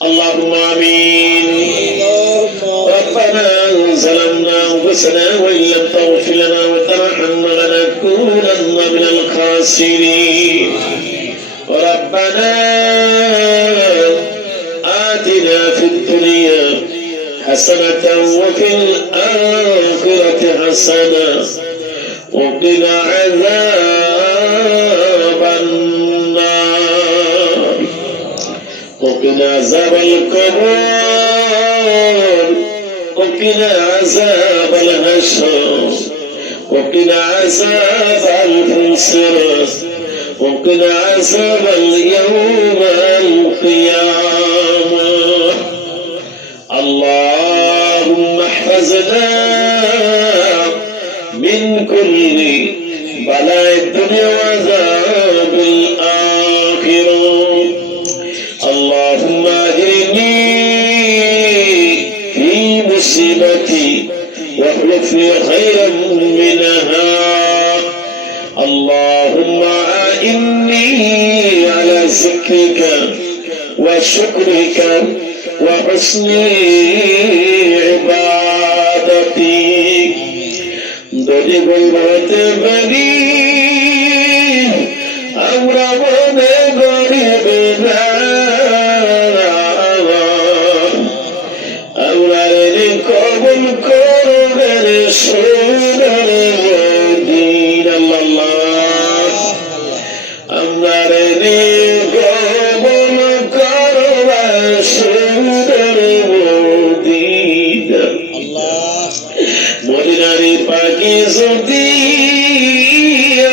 اللهم آمين. ربنا ظلمنا أنفسنا وإن لم تغفر لنا وترحمنا لنكونن من الخاسرين. ربنا آتنا في الدنيا حسنة وفي الآخرة حسنة وقنا عذاب النار وقنا عذاب القبور وقنا عذاب الحشر وقنا عذاب الفسر وقنا عذاب اليوم القيامة. اللهم احفظنا من كل بلاء الدنيا وعذاب الآخرة. اللهم أجرني في مصيبتي واخلف لي خيرا منها. اللهم أعني على ذكرك وشكرك وحسن عبادتك. যদি বলতে পারি আমরা মনে গরিব না, আমরা কবুল করবেন সুন্দর দিন। আল্লাহ আমরা কবুল করবেন সুন্দর দিন। মদিনারি পাখি যদি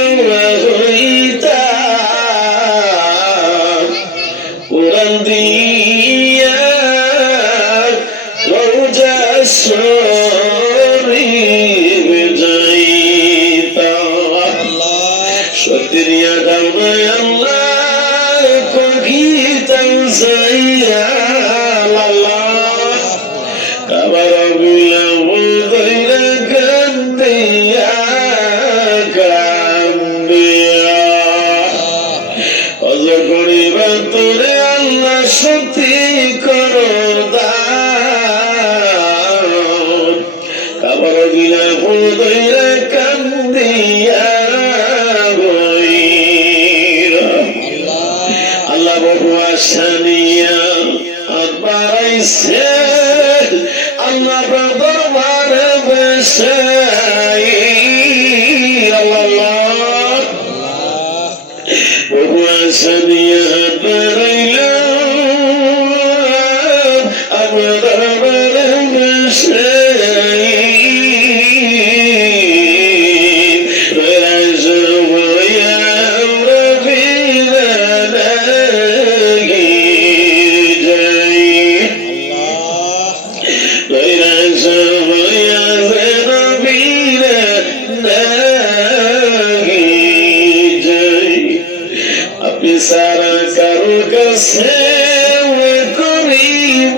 আমরা হইতাম কোরআন দিয়া রওজা শরীফ যাইতাম। সত্যিয়া দাওয়ায় আল্লাহ কহিতাম যাইয়া আল্লাহ কাবার বিলা বুঝাইরা কান্দিয়া কান্দিয়া অজর করিবা তোরে আল্লাহ সত্যি করো দান। কাবার বিলা বুঝাইরা কান্দিয়া বইরা আল্লাহ বহু আশা নিয়া বাড়াইছে আল্লাহ দরবার বসাই। আল্লাহ বহু আশা নিয়ে বেড়াইলাম আমার দরবার বসাই। সারা কারো কাছে করিব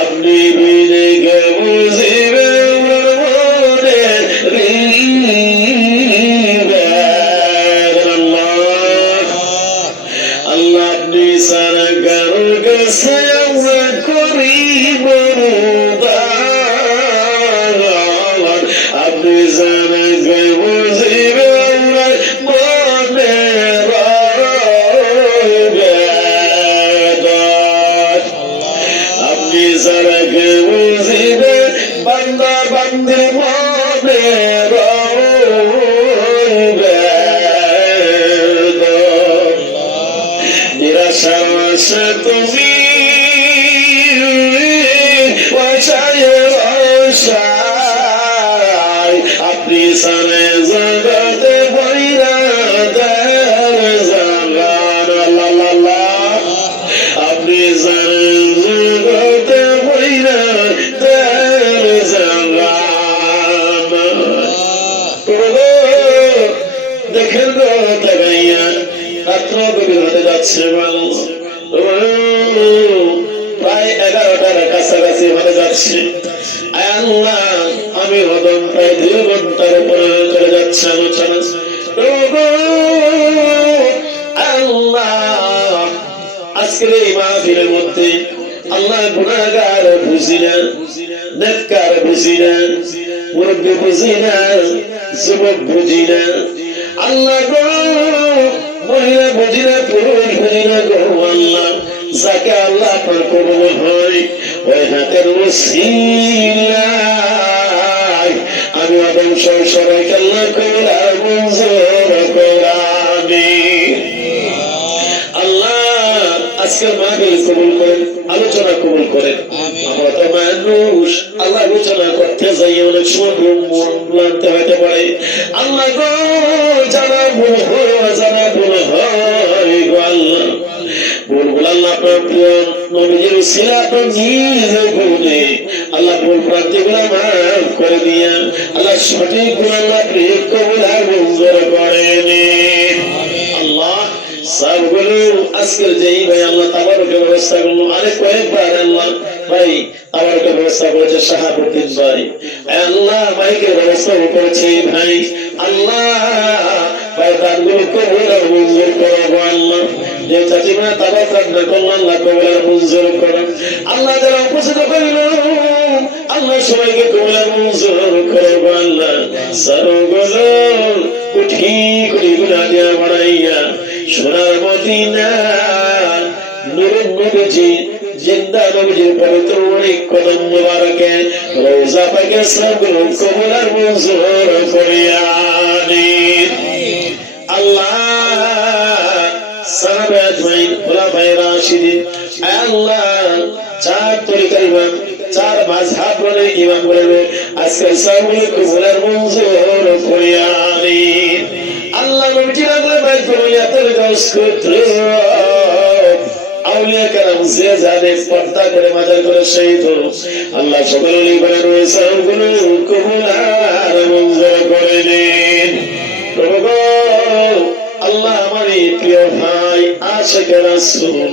আপনি বিনে গে বুঝিবে আল্লাহ আপনি সারা কারো কাছে করিব আপনি সারা গে বুঝিবে আপনি সারা গে বুঝিবে বান্দা বান্দি মনে নিরাশা আছে তুমি আপনি সারে জগতে বইরা জগান আল্লাহ আপনি সারে জগতে বইরা জগান দেখেন তাকাইয়া রাত্র গভীর হতে যাচ্ছে প্রায় 11টার কাছাকাছি হতে যাচ্ছে। আল্লাহ আমি হদম প্রায় 2 ঘন্টার উপরে চলে যাচ্ছে আলোচনা। আল্লাহ আজকের এই মাহফিলের মধ্যে আল্লাহ গুনাহগার বুঝি না, নেককার বুঝি না, মুরব্বি বুঝি না, যুবক বুঝি না, আল্লাহ গো মহিলা বুঝি না, পুরুষ বুঝি না গো আল্লাহ, যাকে আল্লাহ আপনার কবুল হয় ওই হাতের ওসিলায় আমি আদম সবাইকে আল্লাহ কবুল আর মঞ্জুর করানি। আল্লাহ আজকের মাহফিল কবুল করেন, আলোচনা কবুল করেন। আমরা তো মানুষ, আল্লাহ আলোচনা করতে যাই অনেক সময় মন ক্লান্তি হইতে পারে। আল্লাহ গো জানা ভুল হয়, জানা ভুল হয় গো আল্লাহ, ভুলগুলো আল্লাহ আপনার প্রিয় নবীজির উসিলা আপনার নিজে গুণে আল্লাহ ভুল প্রান্তিগুলো মাফ করে দিয়া আল্লাহ সঠিক গুণ আল্লাহ প্রিয় কবুল আর মঞ্জুর করেন। আল্লাহ সবগুলো আজকের যেই ভাই আল্লাহ তাবারকের ব্যবস্থা করলো, আরে কয়েকবার আল্লাহ ভাই তাবারকের ব্যবস্থা করেছে শাহাবুদ্দিন ভাই, আল্লাহ মাইকের ব্যবস্থা করেছে ভাই, আল্লাহ ভাই দানগুলো কবুল আর মঞ্জুর করবো আল্লাহ, যে চাচিমা তাবারক না করলো আল্লাহ কবুল আর মঞ্জুর করেন। আল্লাহ যারা উপস্থিত করিল আল্লাহ সবাইকে কবুল আর মঞ্জুর করবো আল্লাহ, সরগুলো কুঠি কুঠি গুলা দিয়া বাড়াইয়া সোনার মদিনা নূরের নবীজি জিন্দা নবীজির পবিত্র অনেক কদম মুবারকে রওজা পাকে সবগুলো কবুল আর মঞ্জুর করিয়া নিন। আল্লাহ সাহাবে আজমাইন খুলাফায়ে রাশিদিন আল্লাহ চার তরিকার ইমাম, চার মাযহাব বলে ইমাম বলে আজকে সবগুলো কবুল আর মঞ্জুর করিয়া নিন। আল্লাহ নবীজির আগে বাইত করিয়াতের গোসকুত্র আউলিয়া কেরাম যে জানে পর্দা করে মাজার করে শহীদ আল্লাহ সকল ওলি করে রয়েছে ওগুলো কবুল আর মঞ্জুর করে নিন। প্রভু আল্লাহ আমার প্রিয় ভাই আশিকে রাসূল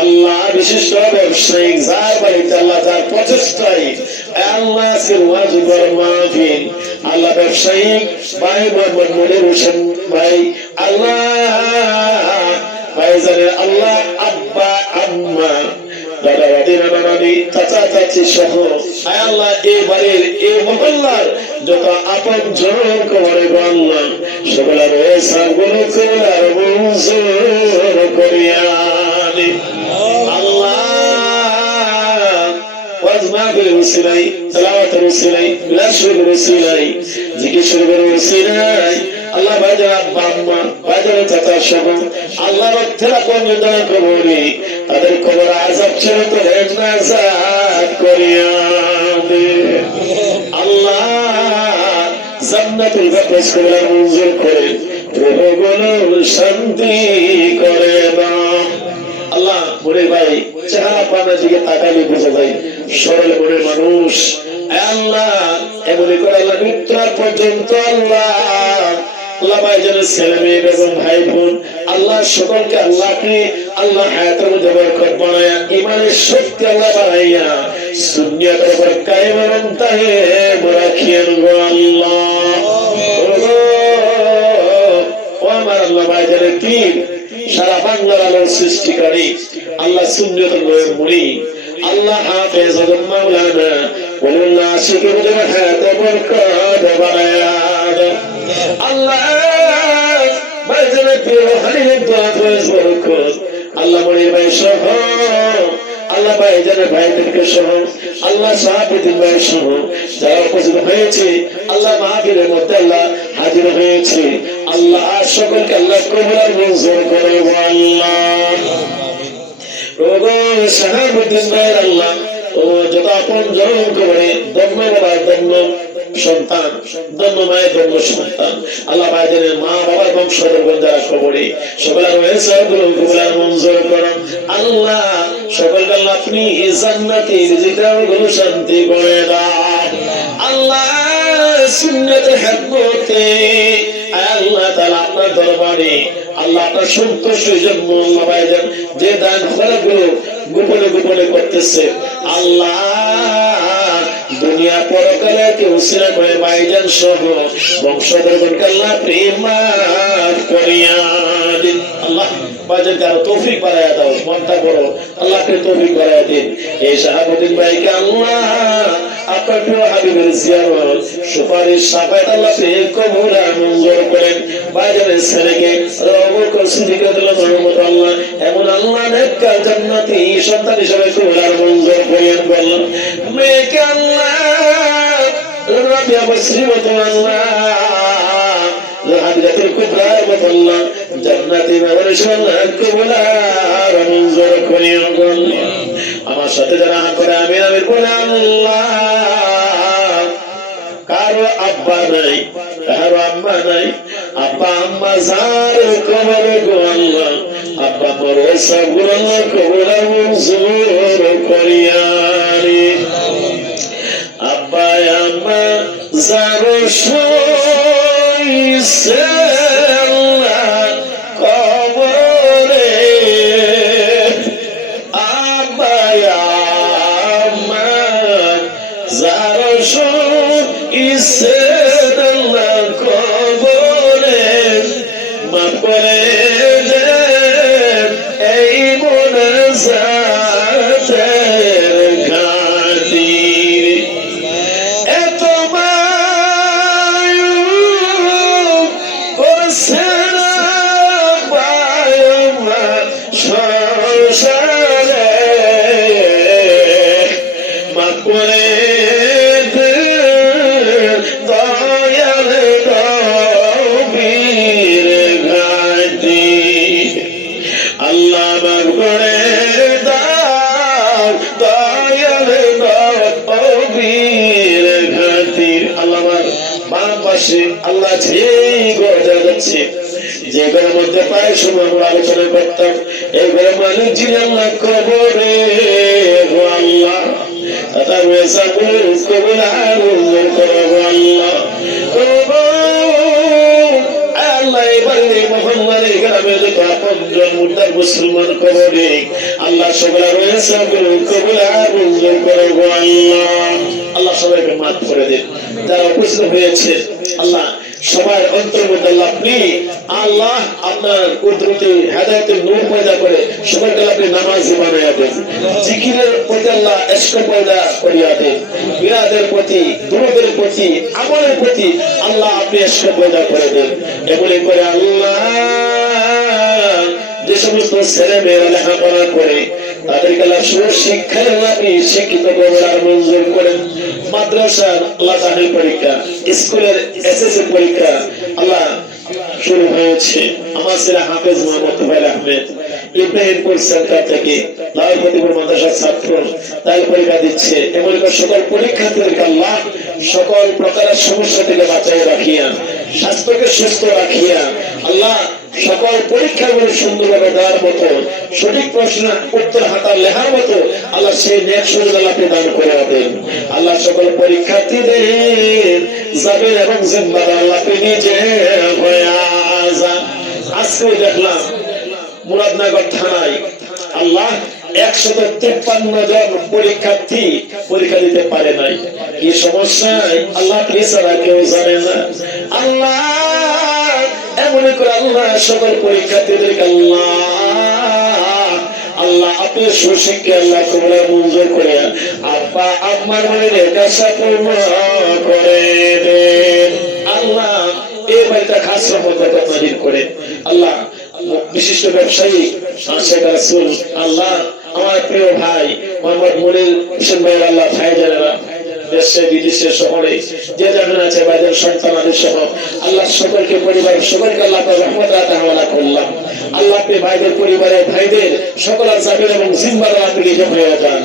আল্লাহ বিশিষ্ট ব্যবসায়িক যার বাড়িতে আল্লাহ যার প্রচেষ্টায় আল্লাহ আজকের ওয়াজিবর মাহফিল আল্লাহ ব্যবসায়িক ভাই মোহাম্মদ মনির হোসেন ভাই আল্লাহ ভাইজানের আল্লাহ আব্বা আম্মা দাদা দাদি নানা নানি চাচা চাচি সহ আল্লাহ এই বাড়ির এই মহল্লার যত আপন জন করে আল্লাহ সকলের সাগুলো করার মঞ্জুর করিয়া আল্লাহ ওয়াজ মাহফিল উসিলাই তেলাওয়াতের উসিলাই বিলাসের উসিলাই জিকির শরীফের উসিলাই আল্লাহ ভাইজান আব্বা আম্মা ভাইজান চাচা সহ আল্লাহ রক্ষা কন্যা কবরে তাদের কবর আযাব ছেড়ে তো নাজাত করিয়া দে আল্লাহ জান্নাতুল ফেরদৌস কবুল মঞ্জুর করে রূহগুলো শান্তি করে দাও। আল্লাহ মনে ভাই চেহারা পানা দিকে তাকালে বোঝা যায় সরল মনের মানুষ। আল্লাহ এমনি করে আল্লাহ মৃত্যুর পর্যন্ত আল্লাহ আল্লাহ ভাইজানের ছেলে মেয়ে বেগম ভাই বোন আল্লাহ সকলকে আল্লাহকে আল্লাহ হায়াতের মধ্যে বরকত বানায়া ইমানের শক্তি আল্লাহ বাড়াইয়া সুন্নিয়তের উপর কায়েম এবং দায়েম রাখিয়েন গো আল্লাহ। ও আমার আল্লাহ ভাইজানের পীর সারা বাংলার আলোর সৃষ্টিকারী আল্লাহ সুন্নিয়তের নয় মুনি আল্লাহ হাফেজ হযরত মাওলানা ওয়ালিউল্লাহ আশিকের মধ্যে হায়াতে বরকত বাড়ায়া আল্লাহ ভাইজানের প্রিয় হালিমের দোয়া ফয়েজ বরকত আল্লাহ মনির ভাই সহ আল্লাহ ভাইজানের ভাইদেরকে সহ আল্লাহ সাহাবীদের ভাই সহ যারা উপস্থিত হয়েছে আল্লাহ মাহফিলের মধ্যে আল্লাহ হাজির হয়েছে আল্লাহ সকলকে আল্লাহ কবুল আর মঞ্জুর করে আল্লাহ। প্রভু সাহাবীদের ভাই আল্লাহ ও যত আপন জন করে ধন্য বাবা ধন্য সন্তান ধন্য মায়ের ধন্য সন্তান আল্লাহ ভাইজানের মা বাবার বংশধর যারা কবরে সকলের রয়েছে কবুল আর মঞ্জুর করুন আল্লাহ সকলকে আল্লাহ আপনি জান্নাতে রিজিকগুলো শান্তি করে দাও আল্লাহ সুন্নতের খেদমতে আল্লাহ তাআলা আপনার দরবারে আল্লাহ আপনার সন্তুষ্টির জন্য আল্লাহ ভাইজান যে দান খয়রাতগুলো গোপনে গোপনে করতেছে আল্লাহ দুনিয়া দুনিয়া পরকালে কেউ উসিলা করে ভাইজান সহ বংশধরগণকে আল্লাহ প্রেম মাফ করিয়া দিন। আল্লাহ ভাইজানকে আরো তৌফিক বাড়াইয়া দাও, মনটা বড়, আল্লাহকে তৌফিক বাড়াইয়া দিন। এই শাহাবুদ্দিন ভাইকে আল্লাহ আপনার প্রিয় হাবিবের জিয়ারত সুপারিশ সাফায়াত আল্লাহ কবুল মঞ্জুর করেন। ভাইজানের ছেলেকে আবু বকর সিদ্দিক রাদিয়াল্লাহু আনহু আল্লাহ এমন আল্লাহ নেককার জান্নাতি সন্তান হিসেবে কবুল মঞ্জুর করেন। বললাম মেয়েকে আল্লাহ রাবিয়া মুসলিমাত আল্লাহ হাদিজাতুল কুবরা আল্লাহ জান্নাতি মেওয়ারিশাল্লাহ কবুল মঞ্জুর করেন। আমার সাথে যারা হাত করে আমিন আমিন বলে আল্লাহ কারো আব্বা নাই, কারো আম্মা নাই, আব্বা আম্মা যার কবর গো আল্লাহ আব্বা মরে সবগুলো আল্লাহ কবর মঞ্জুর করিয়া দিন। আব্বা আম্মা যার সইছে আল্লাহ কবরে, আব্বা আম্মা যার সইছে আল্লাহ কবরে মাফ করে দেন এই মুনাজাতের খাতিরে। এত মায়া করছেন আব্বা সংসারে মাফ করে দয়াল নবীর ঘাটি আল্লাহ মাফ করে দাও দয়াল নবীর ঘাটি। আল্লাহ বাম পাশে আল্লাহ যে ঘরে যাচ্ছে, যে ঘরের মধ্যে প্রায় সময় আমরা আলোচনা করতাম, এই ঘরের মালিক যিনি আল্লাহ কবরে গো আল্লাহ তার কবুল মঞ্জুর করো আল্লাহ। আল্লাহ এবারে মোহাম্মদের গ্রামে যত আপনজন মুর্দার মুসলমান কবরে আল্লাহ সবাই রয়েছে কবুল মঞ্জুর করো আল্লাহ। আল্লাহ সবাইকে মাফ করে দিন। যারা উপস্থিত হয়েছে আল্লাহ সবার অন্তর্মধ্যে আল্লাহ আপনি আল্লাহ আপনার কুদরতে হেদায়েতের নূর পয়দা করে সবাইকে আপনি নামাজি বানাইয়া দেন, জিকিরের প্রতি আল্লাহ ইশক পয়দা করিয়া দেন, বিরাদের প্রতি, দুরুদের প্রতি, আমলের প্রতি আল্লাহ আপনি ইশক পয়দা করে দেন। এগুলি করে আল্লাহ যে সমস্ত ছেলে মেয়েরা লেখাপড়া করে তাদেরকে আল্লাহ সুশিক্ষায় আপনি শিক্ষিত করার মঞ্জুর করেন। মাদ্রাসার আল্লাহ তাহমিল পরীক্ষা, স্কুলের এসএসসি পরীক্ষা আল্লাহ শুরু হয়েছে। আমার ছেলে হাফেজ মোহাম্মদ তুফাইল আহমেদ ইব্রাহিমপুর সেন্টার থেকে লালপতিপুর মাদ্রাসার ছাত্র তাই পরীক্ষা দিচ্ছে। এমন সকল পরীক্ষার্থীদেরকে আল্লাহ সকল প্রকারের সমস্যা থেকে বাঁচাই রাখিয়া, স্বাস্থ্যকে সুস্থ রাখিয়া আল্লাহ সকল পরীক্ষাগুলো সুন্দরভাবে দেওয়ার মতো, সঠিক প্রশ্ন উত্তর হাতার লেখার মতো আল্লাহ সেই নেক সুযোগ আল্লাহ দান করে দেন। আল্লাহ সকল পরীক্ষার্থীদের যাবে এবং জিম্মাদার আল্লাহ নিজে হয়ে যান। আজকে দেখলাম মুরাদনগর থানায় আল্লাহ 153 জন পরীক্ষার্থী পরীক্ষা দিতে পারে নাই। কি সমস্যায় আল্লাহ ছাড়া কেউ জানে না। আল্লাহ এমন করে আল্লাহ সকল পরীক্ষার্থীদেরকে আল্লাহ আপনি সুশিক্ষা আল্লাহ কবুল মঞ্জুর করে আব্বা আম্মার মনের আশা পূর্ণ করে দেন। আল্লাহ এই বাড়িটা খাস রহমতের নাজিল করে আল্লাহ বিশিষ্ট ব্যবসায়ী শেখ রাসূল আল্লাহ আমার প্রিয় ভাই মোহাম্মদ মনির হোসেন ভাই আল্লাহ ভাইজানেরা দেশে বিদেশে শহরে যে যেখানে আছে ভাইদের সন্তানাদের সহ আল্লাহ সকলকে পরিবার সকলকে আল্লাহ রহমত আতা করলাম। আল্লাহ আপনি ভাইদের পরিবারের ভাইদের সকল জামিন এবং জিম্মাদার আপনি নিজে হয়ে যান।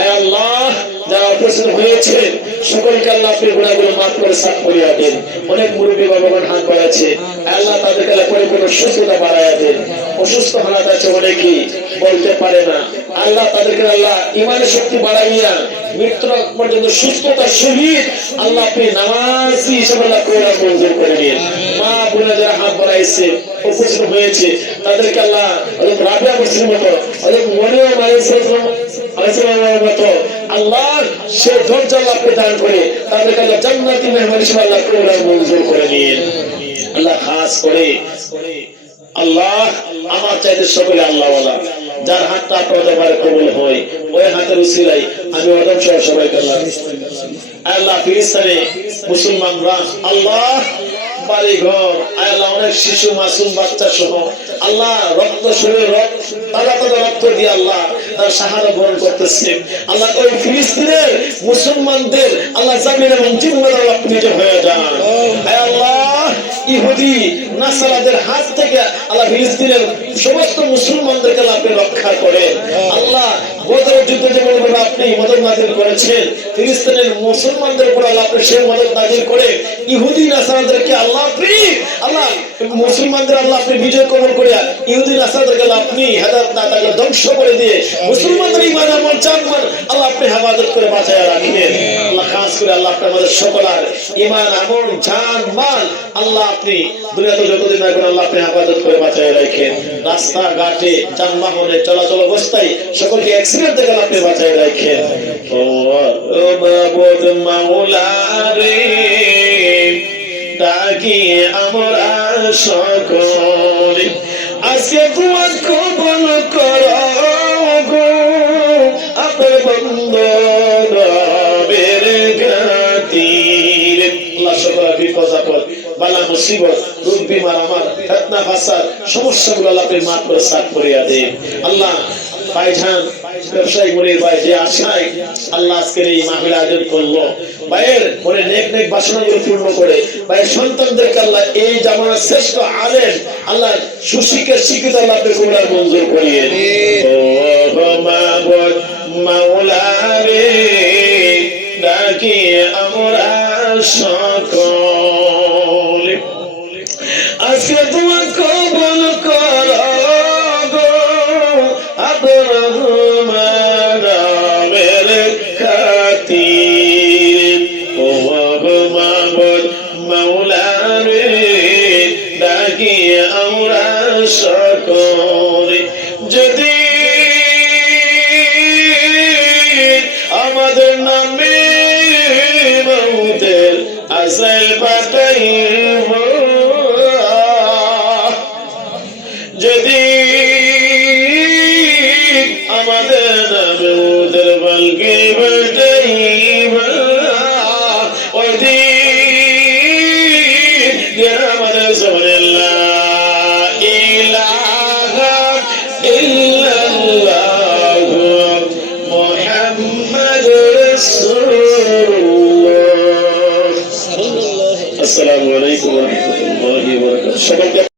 আয় আল্লাহ যারা উপস্থিত হয়েছে সকলকে আল্লাহ আপনি গুনাহগুলো মাফ করে সাফ করিয়া দেন। অনেক মুরব্বী বাবাগণ হাত বাড়াচ্ছে, আল্লাহ তাদেরকে পরিপূর্ণ সুস্থতা বাড়াইয়া দেন। অসুস্থ হালাত আছে অনেকেই বলতে পারে না, আল্লাহ তাদেরকে আল্লাহ ইমানের শক্তি বাড়াইয়া মৃত্যু পর্যন্ত সুস্থতার সহিত আল্লাহ আপনি নামাজি হিসেবে আল্লাহ কোরআন মঞ্জুর করে নিন। মা বোনেরা যারা হাত বাড়াইছে উপস্থিত হয়েছে তাদেরকে আল্লাহ রাবিয়া মুসলিম মতো মতো আল্লাহ সে ধৈর্য আল্লাহকে দান করে তাদেরকে আল্লাহ জান্নাতি মেহমান হিসেবে আল্লাহ কবুল মঞ্জুর করে নিন। আল্লাহ খাস করে আল্লাহ আমার চাইতে সকলে আল্লাহওয়ালা, যার হাতটা আপনাদের পারে কবুল হয় ওই হাতের উসিলায় আমি আদম সহ সবাইকে আল্লাহ ফিলিস্তিনে মুসলমানরা আল্লাহ বাড়ি ঘর আল্লাহ অনেক শিশু মাসুম বাচ্চা সহ আল্লাহ রক্ত শরীরে তাজা তাজা রক্ত দিয়ে আল্লাহ তার শাহাদা বরণ করতেছে। আল্লাহ ওই ফিলিস্তিনের মুসলমানদের আল্লাহ জামিন এবং জিম্মাদার আপনি নিজে হয়ে যান। আল্লাহ ইহুদি নাসারাদের হাত থেকে আল্লাহ ফিলিস্তিনের সমস্ত মুসলমানদেরকে আপনি রক্ষা করেন। আল্লাহ বদরের যুদ্ধে যেমন আপনি মদদ নাজিল করেছেন ফিলিস্তিনের মুসলমানদের উপর আল্লাহ আপনি সেই মদদ নাজিল করে ইহুদি নাসারাদেরকে আল্লাহ আপনি আল্লাহ মুসলমানদের আল্লাহ আপনি বিজয় কবুল করে ইহুদি নাসারাদেরকে আপনি হেদায়েত না তাকে ধ্বংস করে দিয়ে মুসলমানদের ঈমান আমল জানমান আল্লাহ আপনি হেফাজত করে বাঁচায় রাখেন। আল্লাহ খাস করে আল্লাহ আপনি আমাদের সকলের ঈমান আমল জান মাল আল্লাহ আপনি দুনিয়াতে যতদিন রাখবেন আল্লাহ আপনি হেফাজত করে বাঁচায় রাখেন। রাস্তা ঘাটে যানবাহনে চলাচল অবস্থায় সকলকে অ্যাক্সিডেন্ট থেকে আপনি বাঁচায় রাখেন। ও মাবুদ মাওলা রে ডাকি আমরা সকলে আজকে তোমার কবুল করো গো আপনার বন্দরের খাতিরে। আল্লাহ সকল বিপদ আপদ বালা মুসিবত রোগ বিমার আমার ফিতনা ফাসাদ সমস্যাগুলো আল্লাহ আপনি মাফ করে সাফ করিয়া দেন। আল্লাহ ভাইজান ব্যবসায়ী মনির ভাই যে আশায় আল্লাহ আজকের এই মাহফিল আয়োজন করলো ভাইয়ের মনে নেক নেক বাসনাগুলো পূর্ণ করে ভাইয়ের সন্তানদেরকে আল্লাহ এই জামানার শ্রেষ্ঠ আলেম আল্লাহ সুশিক্ষার শিক্ষিত আল্লাহ আপনি কবুল মঞ্জুর করিয়ে ও মাবুদ মাওলা রে ডাকি আমরা সকলে আজকে তোমার কবুল করো গো আপনার নামের খাতির। ও মাবুদ মাওলা রে ডাকি আমরা সকলে যদি আমাদের নামে মউতের আসাই পাতাইব যদি আমাদের নামে মউতের বলকে বাজাইব ওই দিন আমাদের সুবহানাল্লাহ ইলাহা ইল্লাল্লাহ মুহাম্মাদুর রাসূলুল্লাহ। আসসালামু আলাইকুম ওয়া রাহমাতুল্লাহি ওয়া বারাকাতুহু।